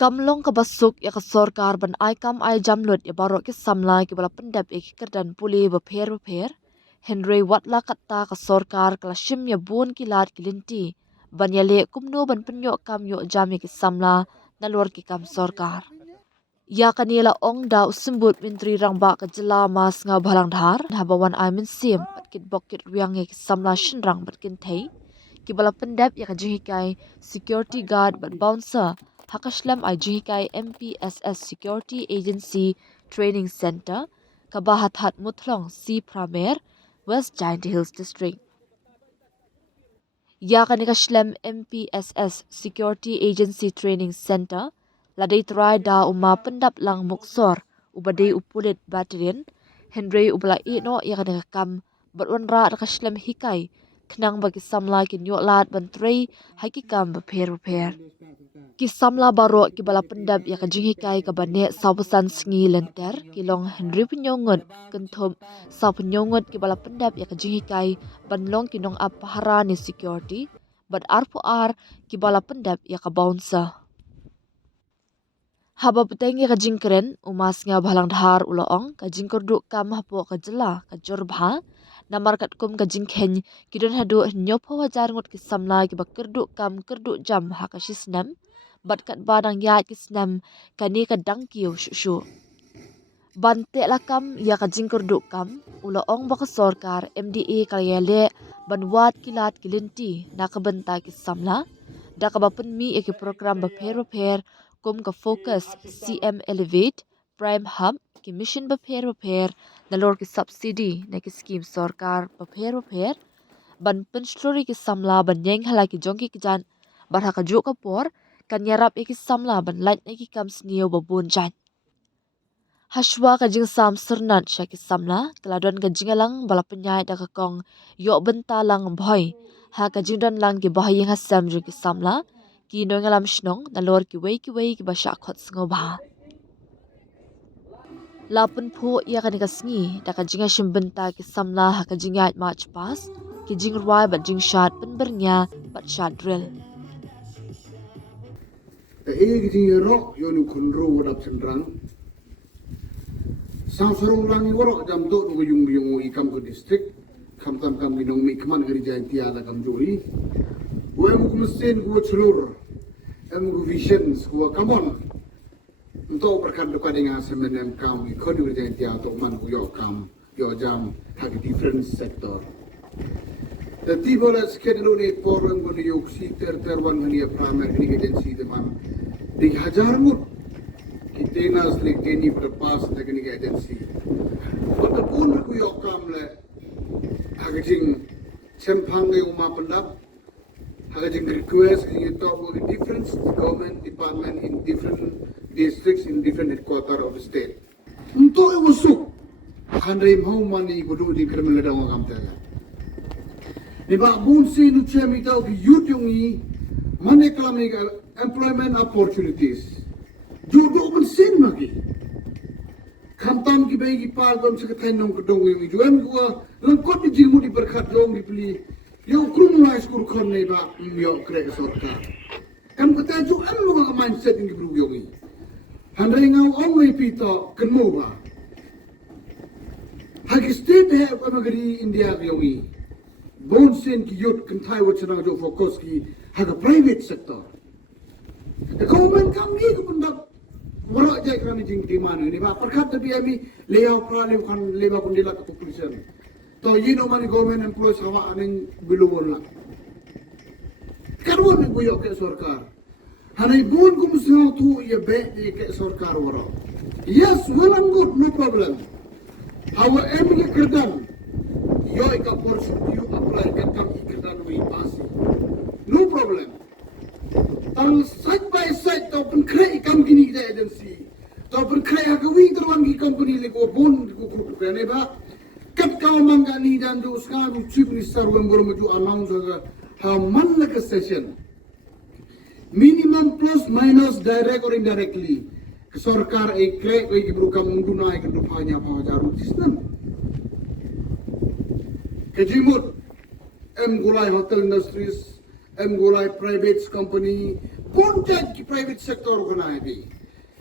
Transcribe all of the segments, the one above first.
Kamlong ka basuk ya ka sorkar ban ai kam ai jamlut ya barok ki samla ki bala pendap ya ki kerdan puli bapher. Henry watla katta ka sorkar kala shim ya bun ki lat ki linti. Ban ya le kumno ban penyok kam yo jam ya ki samla nalor ki kam sorkar. Ya kanila ong da usimbut menteri rangba ka jela mas nga balang dhar habawan ai min sim kit bokit riang ya ki samla shinrang batkin thei. Ki bala pendap ya ka jihikai security guard bat bouncer Hakashlam IGKI MPSS Security Agency Training Center, Kabahathat Muthlong C. Pramer, West Giant Hills District. Yakanikashlam MPSS Security Agency Training Center, Ladai Trai da Uma Pendap Lang Muksor, Ubadai Upulit Battalion, Henry Ubala Ino Yakanikakam, Batwanra Rakashlam Hikai, Knang bagi samla ki nyoklat bantray hakikam bapher. Ki samla baro ki bala pendap ya kajingikai ka bane sabusan sngi lenter ki long Henry penyongot kentum sa penyongot ki bala pendap ya kajingikai banlong ki nong apahara ni security bat arpo ar ki bala pendap ya ka bouncer. Haba peteng ya kajingkren umas nga balang dhar uloong kajingkorduk kam hapo kajela kajorbha namar kat kum kajingken kidon hadu nyopo wajar ngot ki samla ki bakerduk kam kerduk jam hakashisnam bat kat badang ya kisnam kani kadang kiyo shushu. Bante lakam ya kajingkorduk kam uloong baka sorkar MDA kalyale banwat kilat kilinti nakabenta ki samla dakabapen mi ya ki program bapher kum ka focus CM Elevate Prime Hub ki mission bapher nalor ki subsidy na ki scheme sorkar bapher ban pensturi ki samla ban yeng hala ki jongki ki jan bar haka juk kapor kan yarap ki samla ban light ki kam snio babun jan Hashwa ka jing sam sernat sya ki samla keladon ka jingalang bala penyai da kakong yok bentalang boy ha ka jingdon lang ki bahayeng hasam jing ki samla ki no ngalam shnong nalor ki wei ki basha khot sngo ba lapun pho ya ka sngi da ka jinga shimbenta ki samla ha ka jingat march pass ki jingrwai bat jing shat penbernya bat shat drill ki jing ro yonu kunro wadap sendrang sang sorong lang woro jam do no yung ikam ko district kam binong mi kman gari jai tiada kam jori we mu mesin ku celur em ku visions ku come on untuk berkat dekat dengan semenem kam ko di jai tiada to man ku yo kam yo jam hak different sector the tibola schedule ni forum ko yo si terwan hani primary ni agency teman di hajar mut kita nas lik ni berpas dengan agency walaupun ku yo kam le hagajing sempang yung mga pendap hagajing request you talk about the different government department in different districts in different headquarters of the state untuk usuk handai mau mani kudu di kriminal daw ang amtala ni ba bunsi nu chemi taw ki youth yung i mani klamni employment opportunities judo man sin magi Kamtam ki bayi ki par gom sekatan nong kedong yung ijuan gua lengkot di jimu di berkat dong di peli yo krum lai skur kon nei ba yo krek sorkar kan kata ju an lu ka mindset ngi bru yung i handai ngau ong wei pito kenmo ba hagi state he ko magari india yung i bon sen ki yot kan thai wo chana jo focus ki haga private sector the government kam ni ko pundak Warak jai kami jing di mana ni ba perkat tapi kami leo prale kan leba kundila ke kepolisian to yino mani government employees sama aning biluwon lah karwan ni ke sorkar hanai bon kum sino tu ye be ke sorkar waro yes well and good no problem our aim ye kerdan yo ka portion you apply kam kerdan we pasi no problem Al side by side to pen kray kam gini da agency to pen kray ha gawi terwan ki company le ko bon ko ne ba kat ka manga ni dan do ska du chief minister wen bor mo ju announce ga ha man la ka session minimum plus minus direct or indirectly sarkar e kray ko ki bru kam ndu na ke du phanya pa jaru tisnan kejimut em gulai hotel industries golai private company, ponjat ki private sector kana bi.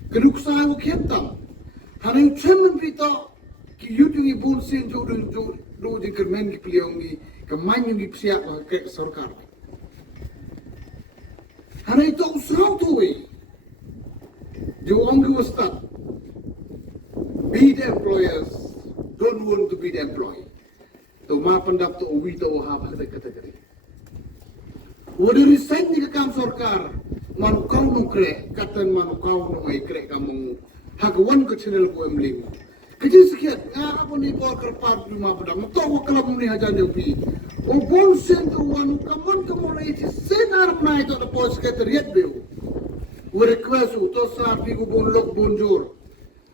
Keduk sa ko khetam. Hanai chairman pita ki yutungi bon sen jo do di kermen ki pliongi ke manyu ki psiak ke sarkar. Hanai to usrau to we. Jo ongi wastat. Be the employers, don't want to be the employee. To ma pendap to uwi to ha kategori. Wada resign ni kam sarkar, manu kau no kre, katan manu kau no ai kre kamu hagwan ke channel ko emling. Kejis kiat, apa ni bol kerpat lima pedang, to ko kalam ni hajan ubi. O bon sen to wanu kamu lai ti senar nai to the post secretariat beu. We request to sa pigu bon lok bonjour.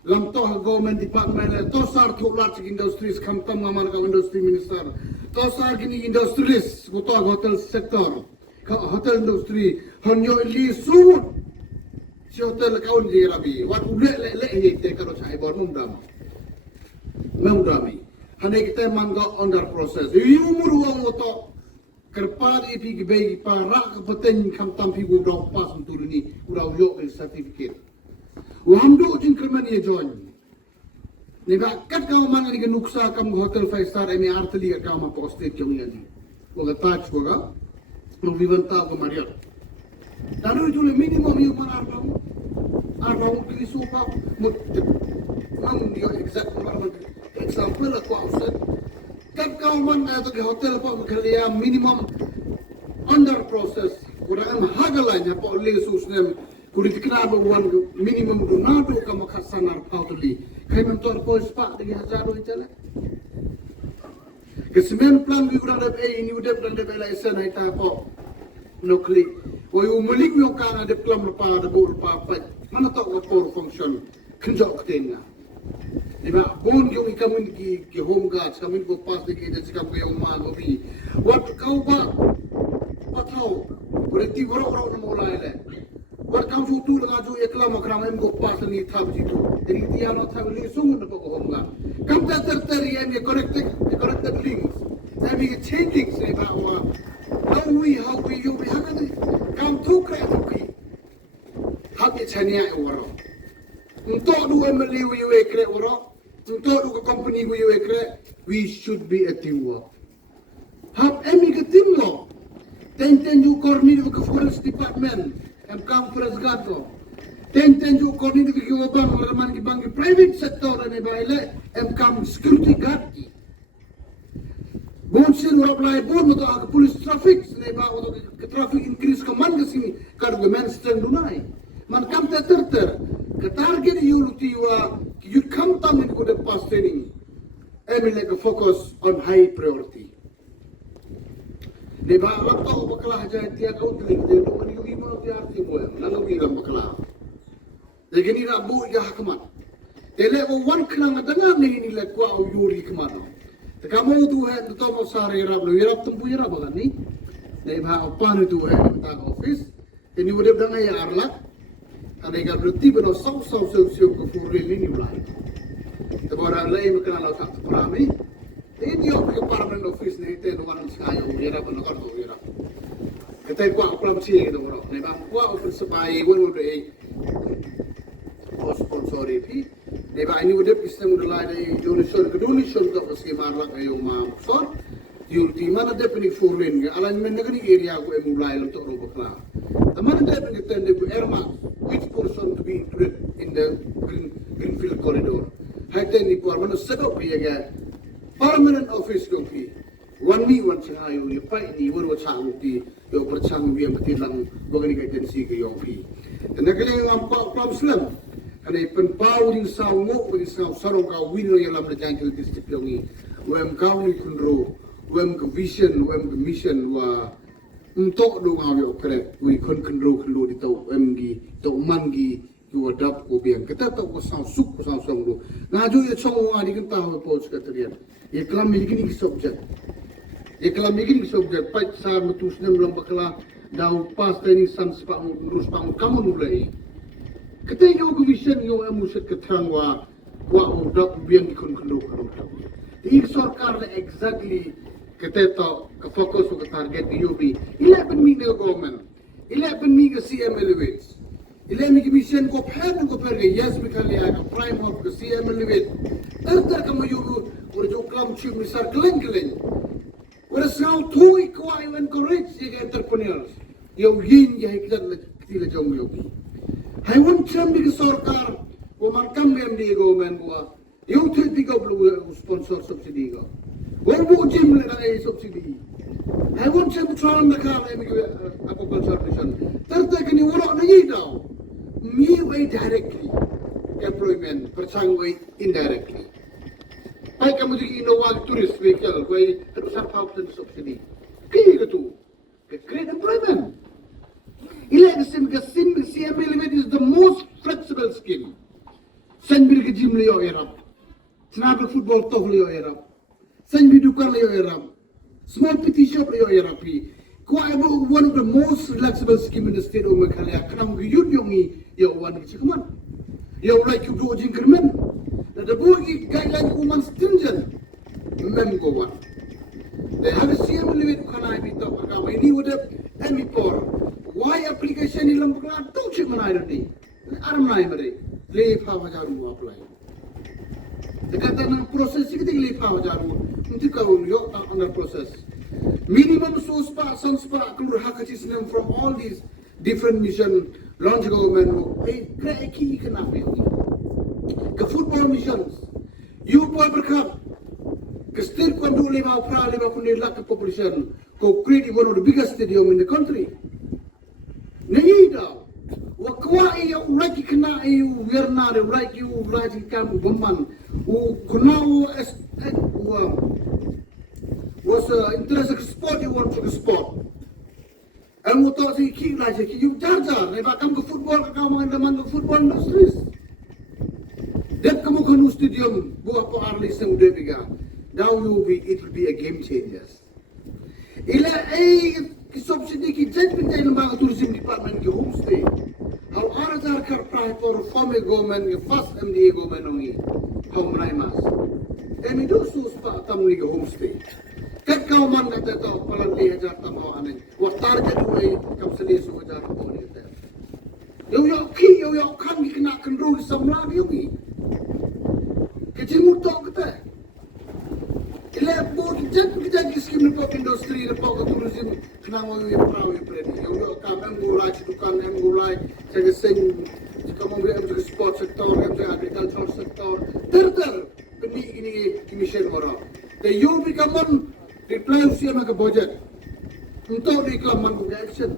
Lam toh government department tosar thoklat industries khamtam ngamar ka industry minister tosar gini industrialist goto hotel sector hotel industry honyo li sumut si hotel kaun je rabi wat ule le he te karo chai bon mum dami hane kita mangga under process yumur wong goto kerpad ipi gbe pa rak peten khamtam pi go do pas turuni urau yo certificate Wamdo jin kermani join. Neba kat kau man ni nuksa kam hotel 5 star emi artli ka kama posted jong yani. Ko ga touch ko ga. No vivanta ko mariat. Taru itu le minimum yu man arbau kili sopa mut. Mam dia exact marman. Example ko ausat. Kat kau man na to hotel pa khalia minimum under process. Kurang hagalanya pa le susnem kuri tikraba wan minimum donado kama kasanar pautli kay mem tor ko spa de hazaro itala kesmen plan gi kurang dap ini udah kurang dap la isen ay tapo nokli wo yu mulik yo kana de plan pa de bur pa pa mana to ko for function kenjok tenga diba bon yo ikamun ki home guards kamin ko pas de ki de sikap ko yung ma go bi wat kau ba patau berarti boro na mulai le Wat kau sutu dengan ju ekla makram em go pas ni thab jitu. Jadi dia no thab li sung na ko homga. Kam ta ter em corrected things. Em ge changing se ba wa. How we you be hakade. Kam tu kre tu ki. Hab ye chania e waro. Unto du em li you e kre waro. Unto du ko company you e kre. We should be a teamwork. Hab em ge teamwork. Ten you korni ko forest department. Kam presgato ten ju koni de ki bang raman ki bang private sector ne baile kam security guard ki bon sin ora play bon to ak police traffic ne ba o ke traffic increase ko man gasimi kar go men stand dunai man kam te ter ke target you lutiwa you come tam in good past training like a focus on high priority Di ba alam ko bakla haja tiya kau tling de no ni wi mo ti arti mo na no wi ram bakla de gini ra bu ya hakmat tele wo wan kna ngadanga ni le kwa o yuri kmat te kamo tu he to mo sare ra lo yara tumpu yara ba ni de ba opan tu he ta office te ni wode danga ya arla ane ga berti beno sau ko furre ni ulai te bora lei makna lo tak prami ini yang ke parliament office ni itu orang sekaya ujara penakar tu ujara. Kita kuat pelan sih kita orang. Ni bang kuat office sebagai orang udah sponsor ini. Ni bang ini udah sistem udah lain donation ke office marlak ayo mam sponsor. Di ultima ada penik foreign ke alignment negeri area aku mulai untuk orang bekla. Teman ada penik tende bu earmark which person to be included in the greenfield corridor. Hai ni parliament sedok dia permanent office ko ki wan changayo ni pai ni wor chang ti yo perchang bi am tilang bogani ka agency ko yo ki tenagale ngam pa problem kane pen pau ding saw ngo ko saw sarong ka wino ya lam jangkil district yo ni wem ka ni kunro wem ka vision wem ka mission wa untok do ngaw yo kre wi kunro di tau wem gi tau mangi yo adap ko biang kita tau ko saw suk ko saw song do ngaju ye chong wa di kan taw po sekretariat Iklam begini subjek. Iklam begini subjek. Pai sa metus nem lam bakla dau pas tani san spa urus pang kamu mulai. Kete yo vision yo amuset ketrangwa wa udap biang ikon kendo karo. Di sarkar exactly kita ke fokus ke target di UB. Ila mi ne government. Ila mi ke CM Elevates. Ila mi ke mission ko pergi. Yes mi kali aga prime hub ke CM Elevate. Ter kamu yugo urjo klam chu misar keleng. Ora sao thui ko I encourage the entrepreneurs. Yo yin ya hiklat tila jong UB. Hai won cham di sarkar ko man kam di government bua. Yo the di go sponsor subsidy go. Where would Jim let a subsidy? I want him to try on the car agriculture mission. Third, can you work on the now? Me way directly. Employment, Persang way indirectly. I come to Innova tourist vehicle where it was a thousand subsidy. Create employment. Election CM Element is the most flexible scheme. Send me the gym Leo Arab. Snapper football top Leo Arab. Send me to Leo Arab. Small petty shop Leo Arab. One of the most flexible scheme in the state of Makalia. Come you yongi, you one come on. You like you do increment. The board guideline woman stringent. Member one. They have a CM limit can I be top account. Any would have any poor. Why application in Lambuka? Don't check my identity. I'm library. Leave how I apply. The Katan process is leave how I under process. Minimum source part, sunspark, Hakachism from all these different mission, launch government, a key economic. The football missions, you boy Cup, the state can do live out proud of lack of population, go create one of the biggest stadium in the country. Nida, Wakwai, right, you cannot, you are not a right, you right in camp woman who now was interested sport, you want to sport. And what does he keep like you judge? If I come to football, I come in the man of football industries. That come on stadium, go up our list and now it will be a game changer. Ila a subsidy ki judgment in the tourism department ki homestay. How are kar price for former government ki first MDA government only. How many mas? And do so spa tamni ki homestay. Kat kau man kata tau palang 2,000 tamaw anay. Wa target way kam sali so jar ko ni ta. Yo kan ki kena kendro samla yo ki. Kecil mutok kita. Ila board jangan skim ni pop industry ni pop tourism kena mau yang perahu yang berani. Yo kam ngulai dukan ngulai saya sing jika mau biar sport sektor, agricultural sektor. Ter beni ini mission orang. The you become reply usia maka budget untuk reklaman buka action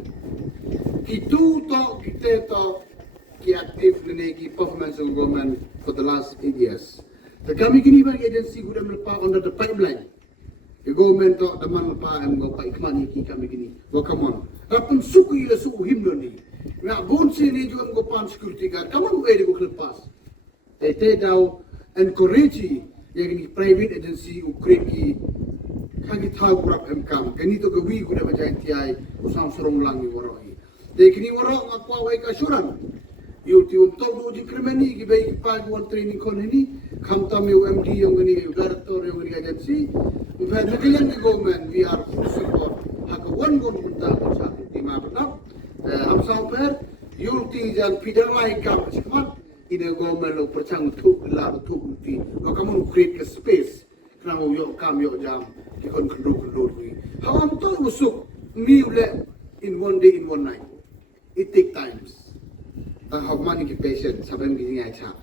itu kita ki aktif ki performance of government for the last 8 years. The kami kini bagi agensi sudah melepas under the pipeline. The government to teman lepas go pa ikman ki kami kini. Go come on. Kapun suku ila suku himno ni. Nak bonse ni juga go pan security guard. Kamu go edi go lepas. They now encourage yang ni private agency ukret ki kaki tahu berapa MKM. Kini tu kewi kuda macam NTI usang serong langi waroi. Jadi kini warok ngaku awai kasuran. You untuk do incremeni kibai pagi one training kon ini. Kam tam UMD yang ni director yang ni agensi. Umpah nakilian di government we are full support. Hak one gon punta bersatu di mana am sampai yulti jan pidalai kam cikmat. Ina government lo percang tu lah tu ulti. Lo kamu create a space. Kenapa yo kam yo jam. Kikon kendor ni. How am tahu busuk ni ule in one day in one night. It take times. How money ki patient sampai begini aja.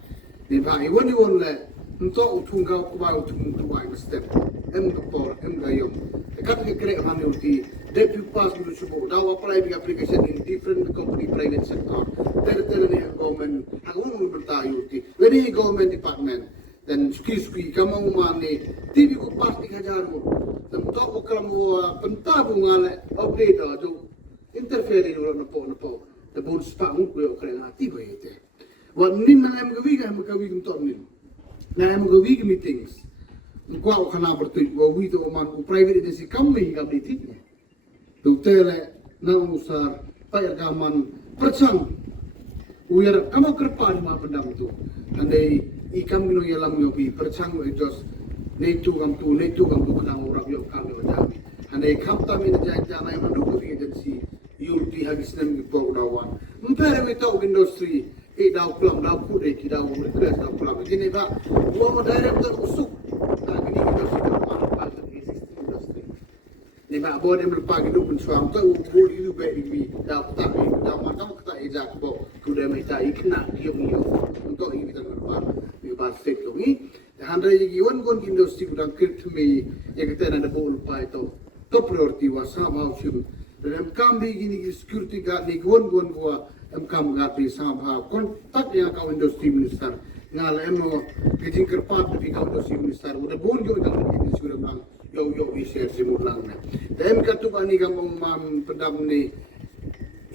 Ni pak iwan le untuk tunggal kubau tunggal step. Kapor gayom. Dekat ke kerek mana ulti. Debut pass dulu cuba. Dah apply di application in different company private sector. Ter ni government. Aku mau bertayu ulti. Very government department. Dan suki kamu mani TV ko pas 3,000 mo tentu ko kamu pentah bunga update aja interfere na po the bon spa mo ko kaya ati ba ite wa nin na am gawi to nin na am gawi meetings ko ako kana bertu wa wi to man private agency kami ga meeting to tele na usar payar gaman percang uyar kamu kerpa di ma pendam tu andai ikam gino yalam yopi percang we just Netu kam tu kenang orang yok kam yo jami. Andai kam tami na jana yang mendukung agensi yurti hagis nem gipau dawan. Mpere metau industri daw kulam daw kude ki daw kres daw kulam. Jadi ba wa director usuk. Nah gini industri apa industri. Ni ba bo dem pagi du pun suam tu bol itu be ini daw tak ini daw macam kata ejak bo kude meta ikna yo untuk ini kita berbuat di basik tu ni. Handai yang iwan kon industri kudang kirtmi yang kita ada bol pai tu top priority wasa mau sim. Dan kam begini security guard ni gon gua kam guard di sama kontak yang kau industri minister ngal emo kijing kerpat di kau industri minister udah bon jo dalam ini sudah bang yo share semua lang na. Dan katu bani kam pedam ni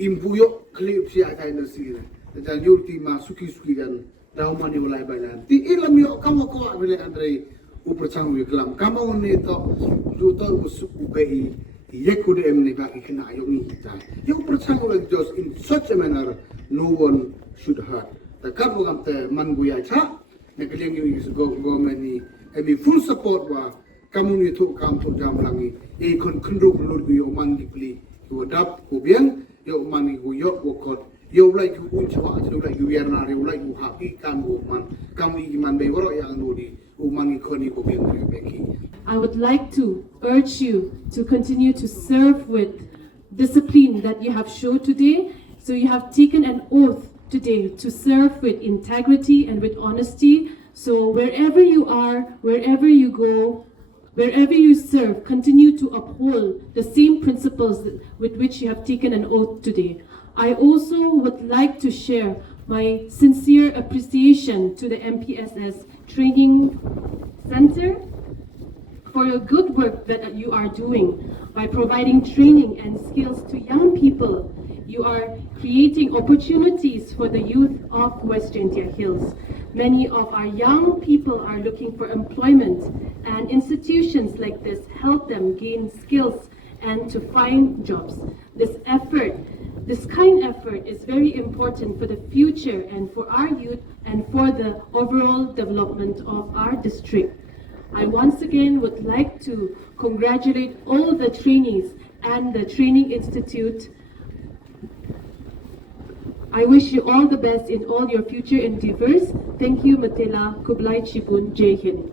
imbuyo klip si ada industri. Dan yurti masuki kan daw mani ulai bayan ti ilam yo kamu ko abile andre upercang wi kelam kamu ni to juto usuk ubi yekude emni ba ikna yo ni ta yo upercang ulai just in such a manner no one should hurt the kabu gamte man guya cha ne keleng yu go mani emi full support wa kamu ni to kam to jam langi e kon kundru lur yo man dipli yo dap ko bien yo mani go yo wokot yo like you unchawa yo like you yerna yo like you happy kan man kami iman be woro yang nodi umani koni ko ben beki. I would like to urge you to continue to serve with discipline that you have showed today. So you have taken an oath today to serve with integrity and with honesty. So wherever you are, wherever you go, wherever you serve, continue to uphold the same principles with which you have taken an oath today. I also would like to share my sincere appreciation to the MPSS Training Center for your good work that you are doing by providing training and skills to young people. You are creating opportunities for the youth of West Jaintia Hills. Many of our young people are looking for employment, and institutions like this help them gain skills and to find jobs. This kind effort is very important for the future and for our youth and for the overall development of our district. I once again would like to congratulate all the trainees and the Training Institute. I wish you all the best in all your future endeavors. Thank you, Matela Kublai Chibun Jai Hind.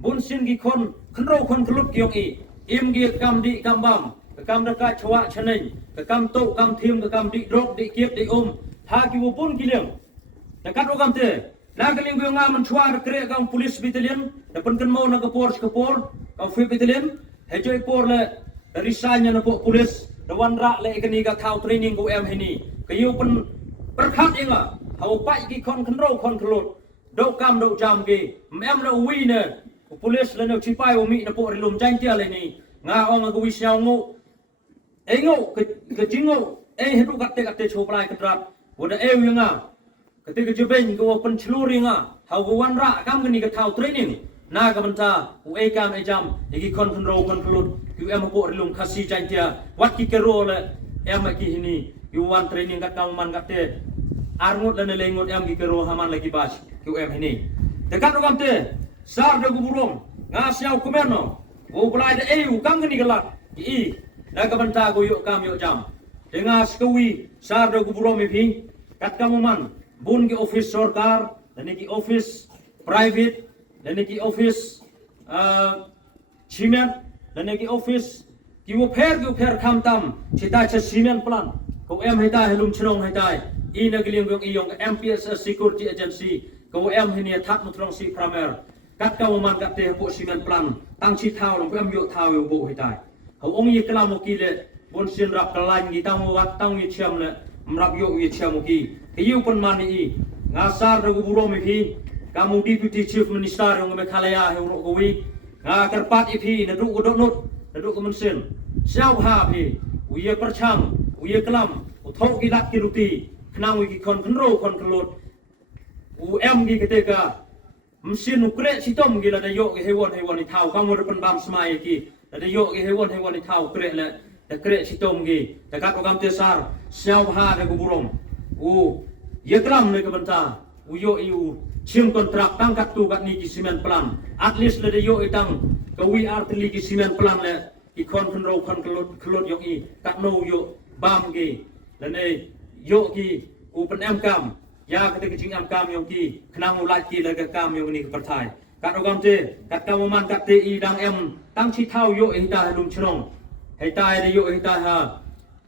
Bun sin gi kon khnro kon klup kyong i im gi kam di kam bam kam da ka chwa chanai kam to kam thim kam di rok di kiep di tha ki wo pun ki leng da kat ro kam te la ka ling bi nga man chwa kre kam police battalion da pen kan mo na ka por ka fi battalion he joy por le risanya na po police da wan ra le ka ni ka thau training ko em he ni ka yu pen perkhat inga hau pai ki kon khnro kon khlot do kam do jam ki em lo wi ne police le no chipai o mi na po rilum jain tia le ni nga ong ga wi syao ngo ngo ke jingo hedu katte choplai katrat woda nga kate ke jebeng ko pen chluri nga hau go wan ra kam ni ka thau training na ka banta u kam jam igi kon ro kon klut ku em po rilum khasi jain tia wat ki ke ro le em ki hini yu wan training ka kam man katte arngut le lengut em ki ke ro haman lagi bas ku em hini dekat ro kam te sar de guburong nga siau kumeno wo bulai de kam ni galat ki na ka banta go yuk kam yuk jam dengar skawi sar de guburong mi phi kat kamuman bun ki office sarkar dan ki office private dan ki office cement dan ki office ki wo pher kam tam chita cha cement plan ko em hai ta helum chrong hai tai I na giling gong iyong MPSS security agency ko em hinia thak mutrong si pramer kat kamuman kat te po cement plan tang chi thau long em yo thau yo bo hai tai ho ong yi kala mo ki le bon sin rap kalan gi tang wat tang yi chiam le mrap yo yi chiam ki ke yu pon man ni ngasar ro buro mi phi kamu deputy chief minister ngom me khalaya he ro ko wi nga karpat I phi na du ko dot not na du ko man sin sao ha phi wi ye perchang wi ye klam o thok ki lat ki ruti knang wi ki kon khnro kon klot u em gi kete ka msin ukre sitom gi la da yo he won ni thau kam mo pen bam smai ki da yo he won ni thau kre le da kre sitom gi da ka kam te sar sao ha de ko burong u ye klam ne ka banta uyo iu sim kontrak tangkat tu kat ni ki simen plan at least le de yo itang ka wi artli ki simen plan le ki kon ro kon klot yo i kat no yo bam ki le ne yo ki u pen am kam ya ka te jing am kam yo ki knang u lat ki le ka kam yo ni par thai kat ogam te kat ka man kat te i dang em tang chi thau yo i ta lum chnong hai tai de yo i ta ha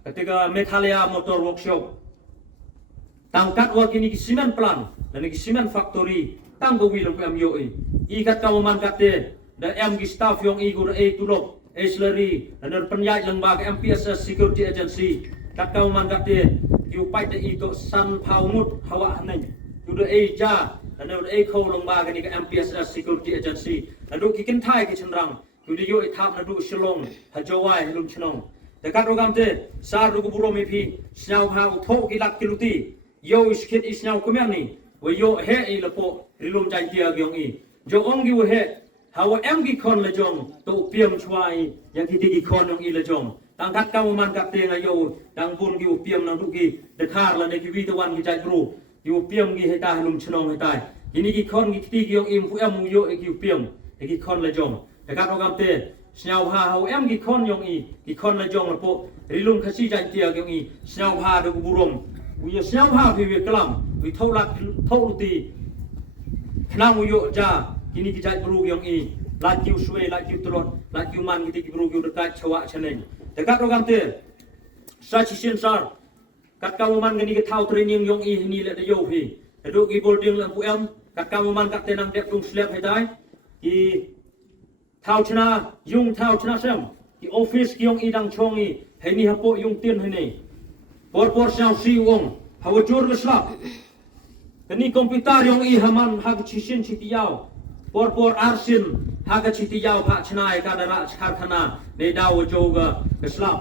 ketika Meghalaya Motor Workshop tangkat wa kini ki simen plan dan ki simen factory tang go wilong am yo i kat ka man kat te da em ki staff yong i gur e tulok e slurry dan penyai lembag MPSS Security Agency kat ka man kat te ki upai te i to san phau mut hawa hanai tu de e ja dan e kho lembag ni ka MPSS Security Agency dan du ki kin thai ki chenrang tu de yo i thap na du shlong ha jowai lum chnongแต่การโปรแกรมเตสารรูกบุรุษมีพีสาวหาอุทโธกิลักกิลุตีโยอิสคิดอิสนาวคุเมียนี่ว่าโยเฮอีละโปริลุมใจเตียกยองอีโยองกิวเฮหาว่าเอ็มกิคอนละจงตัวเปียมช่วยยังที่กิคอนยองอีละจงตั้งทัดกำมันกับเตียงโยดังบุญกิวเปียมนังทุกีเดคาร์ละในกิวิตวันกิใจครูกิวเปียมกิให้ตาลุมชนองให้ตายทีนี้กิคอนกิตีกิยองอิมผู้เอ็มมูโยเอกิวเปียมเอกิคอนละจงแต่การโปรแกรมเตสนาวหาเฮาเอ็มกิคอนยองอีกิคอนละจงละโปริลุมขชีใจเตียกยองอีสนาวหาดูกบุรุษวิสนาวหาพิเวกลัมวิเท่าลักเท่าลุตีขณะวิโยจ้ากินี่กิใจบรูยองอีลาคิวสวยลาคิวตลอดลาคิวมันกิติกิบรูกิวตะกัดชวะชนเองแต่การโปรแกรมเตซาชิเชนซาร์กัดกาวมันกันนี่ก็เท่าเทรนนิ่งยองอีนี่แหละโยพีแต่ดูกีโบลดิ้งลำพูเอ็มกัดกาวมันกัดเตนังเด็กตรงสเลปให้ได้กีเท่าชนะยุงเท่าชนะเซมกีออฟฟิศกียองอีดังชงอีให้นี่ฮับโปยุงเตียนให้นี่ปอร์ชาวซีวงฮาวจูร์กสลับกันนี่คอมพิวเตอร์ยองอีฮามันฮักชิชินชิติยาวปอร์อาร์ซินฮักชิติยาวพระชนายการระชาร์ธนาในดาวโจกกสลับ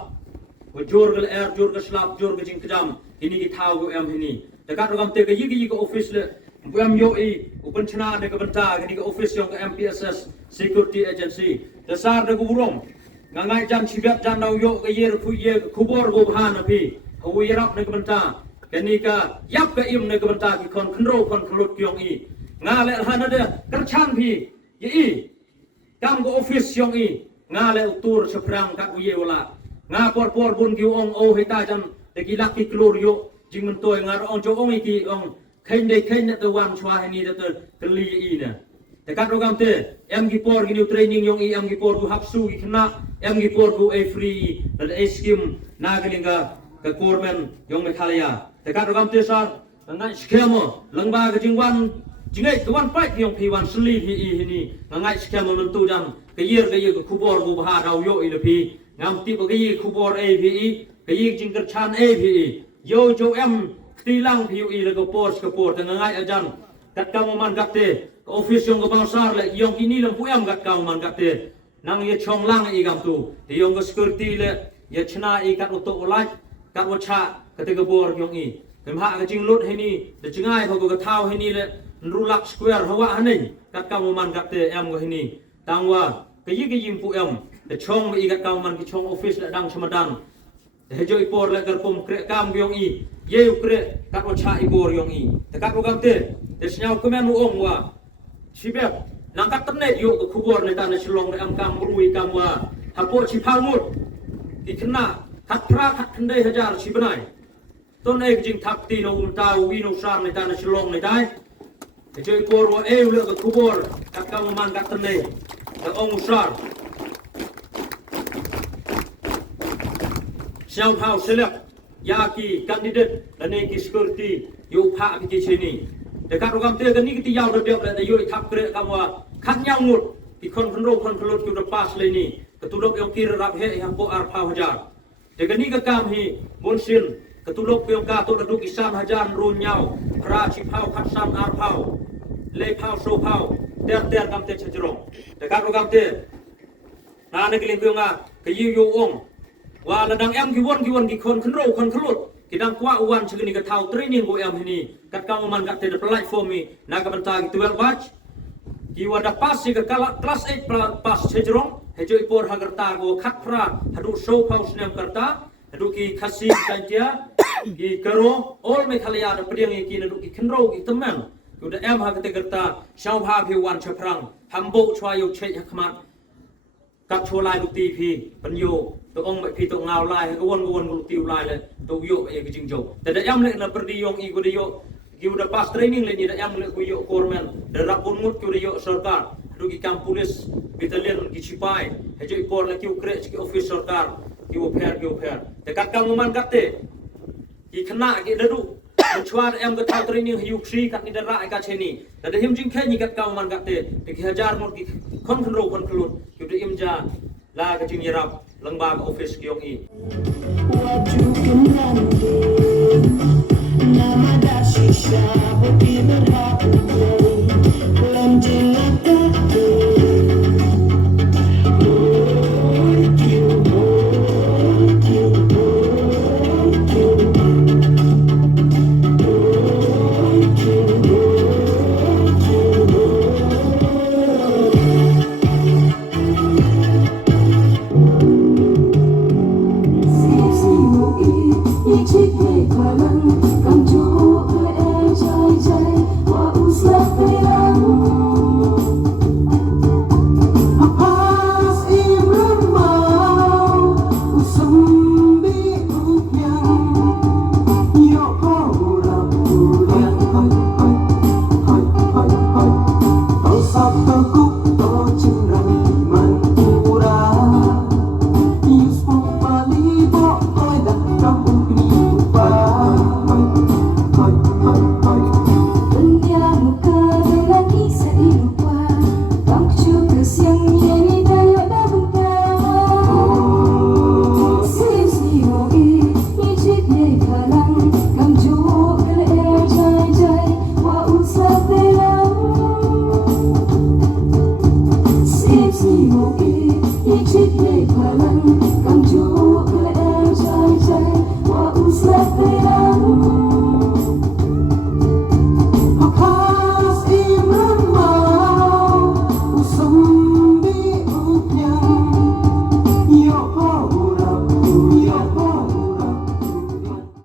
วจูร์กแอร์จูร์กสลับจูร์กจิงกจามที่นี่กีเท่ากูเอ็มที่นี่แต่การโปรแกรมเตะก็ยี่ก็ออฟฟิศเลยกูเอ็มโยอีอุปนชนะในกับบรรดากันนี่ก็ออฟฟิศยองกับ MPSS Security Agency แต่ซาร์เด็กกูร้องงานจันชีวิตจันดาวโยกเยร์คุยเยคุบอร์กูพานะพี่เขาวิรับในกับบรรดากันนี่ก็ยับกับอิมในกับบรรดาที่คนขึ้นโรคนขลุดยองอีงานและฮานาเดกระชันพี่ยี่กำกับออฟฟิศยองอีงานและอุตุรเชพรังกับวิเยวละงานปอร์บุญกิวองโอให้ตาจันเด็กลักกิกลูรโยจิงมันตัวงานองโจองอีกีองใครได้ใครเนี่ยตะวันชัวให้นี่ตะกลีอีเนี่ยแต่การโปรแกรมเตะเอ็มกิปอร์กินิวเทรนนิ่งยองอีเอ็มกิปอร์กูฮับสู้อีขณะเอ็มกิปอร์กูเอฟรีและเอสกิมนาเกลิงกับโคร์แมนยองเมฆาลายาแต่การโปรแกรมเตะซาร์งานสเกมลังบากจิงวันจิงไอ้ตะวันไปยองพีวันสลีพีอีนี่งานสเกมมันตู้จังกยีร์กับคูบอร์กูบาดาวโยอีละพีงานติบกยีร์คูบอร์เอพีอีกยีร์จิงกระชันเอพีอีโยโจเอ็มตีลังพิวอีแล้วก็ปอร์สกับปอร์แต่ง่ายอาจารย์กัดกำมันกัดเตะออฟฟิศยงกับบางซาร์เลยยงกินี่ลำพูเอ็มกัดกำมันกัดเตะนั่งยัดช่องล่างอีกำตูที่ยงก็สกิลตี้เลยยัดชนะอีกัดอุตโอไลกัดวัชชะกัดเตะกับปอร์ยงอีแต่พระก็จิงลุดให้นี่แต่จิงง่ายเขาก็กระเท้าให้นี่เลยรูลักสแควร์หัวหันนี่กัดกำมันกัดเตะเอ็มก็ให้นี่ต่างว่าก็ยิงพูเอ็มแต่ช่องอีกัดกำมันที่ช่องออฟฟิศและดังชมาดันแต่ให้เจออีปอร์และกระผมเกะกำยงอีเยี่ยวเกะกัดวัชชะอีปอร์ยงอีแต่กัดโปรแกรมเตะแต่เช้าก็แม่นูองว่าชีวิตนังกัดตันเนยอยู่กับขบวนในตาในฉลองในอัมกามรุยกามว่าฮับโปชิพามุดที่ขณะทัดพระทัดคันได้หଜାରชีบนายต้นเอกจึงทับตีนอุมตาวิโนซามในตาในฉลองในได้แต่เจอปอร์ว่าเอวเลือกกับขบวนกัดกามมันกัดตันเนยแต่องมุสาร์เช้าเผาเสล็กยากีกันดิเดตและในกิสกุลตีอยู่พระพิจิชนีแต่การโปรแกรมเตะกันนี่ก็ที่ยาวระเบียบและแต่ยุยทับเกระคำว่าขัดยังหมดที่คนคนโรคคนขลุ่ยอยู่ในป่าเลยนี่กระตุลกยองกีระดับเฮยังโปอาร์พาวหଜାରแต่กันนี่ก็กามฮีบนสินกระตุลกยองกาตัวระดุกิสามหଜାରรุนยาวพระชิพาวขัดสามอาร์พาวเล่พาวโซพาวเตะกำเตะเฉจงแต่การโปรแกรมเตะนาในกลิ่นเกลืองอ่ะก็ยิวโยองว่าระดังเอ็มกี่วันกี่คนขึ้นโรคคนขลุ่ยที่ดังกว่าวันชนิดกับเท้าเทรนนิ่งกูเอ็มที่นี่กัดกำมันกัดเตะแพลตฟอร์มนี้นักบันทากิ12 watch ที่ว่าดับพาสกับคลาส8พาสเชจรงให้ช่วยปอร์ฮักตากูขัดพระฮัดูโชว์พาวสเนมกัดตาฮัดูกีคัสซีกันเจียกีกระโรออลเมฆาลายาดเปรียงกีนัดูกีขึ้นโรกีตั้มแมน Kuda em ha kete gerta shau bha phi wan chaprang hambo chwa yo che hakmat kap cholai lu ti phi panyo to ong mai phi to ngao lai ko won lu ti lai le to yo e kijing jo da em le na perdi yong i ko yo ki udah pas training le ni da em le ko yo kormen da rapun mut ko yo sarkar du ki kam pulis battalion ki sipai he jo ipor le ki ukre ki office sarkar ki wo pher de kat kam man katte ki khna ki dadu Mencuat em ke tahu training hiup sih kat ni darah kat sini. Ada him jing kaya ni kat kau man kat te. Deki hajar mur ki kon kenro kon kelut. Kita im ja la ke jing yarap lengba ke office ki yong i. Nama dah shisha, bukti berhak belum jinak. Hãy subscribe cho kênh Ghiền Mì Gõ để không bỏ lỡ